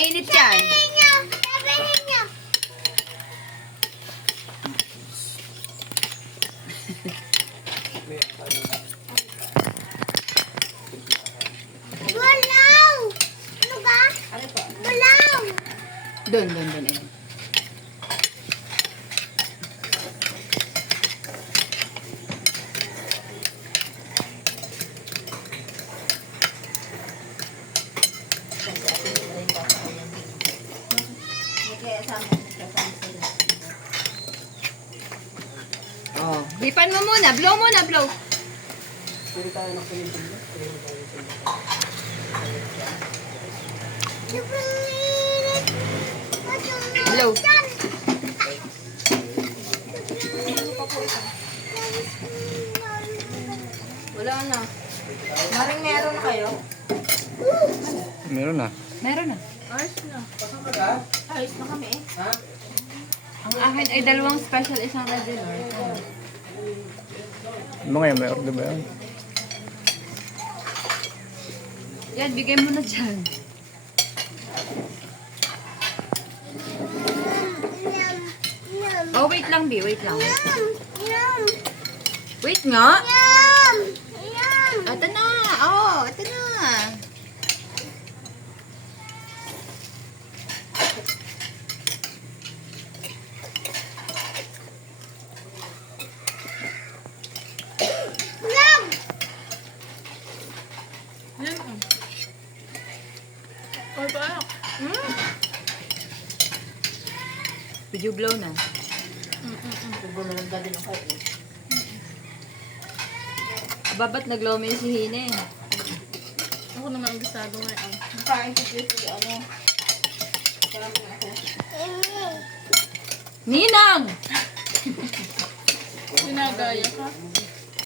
Init yan. Bulaw! Ano ba? Bulaw! Doon, doon, doon. ayun. Oh, bipan mo muna. Blow muna, blow. Sobrang Blow. Wala na. Maring meron na kayo? Meron na. Meron na. Ayos na. Ayos na kami eh. Ang akin ay dalawang special, isang regular. Ano nga yan? May order ba yan? Yan, bigay mo na dyan. Oh, wait lang, B. Wait lang. Wait nga. yum, yum. Ito na. Oh, ito na. Yum. Video blow na. Babat nag-lomi si Hine. Ako naman ang gisado ngayon. Kain ko si ano. Imi. Ninang! Sinagaya ka.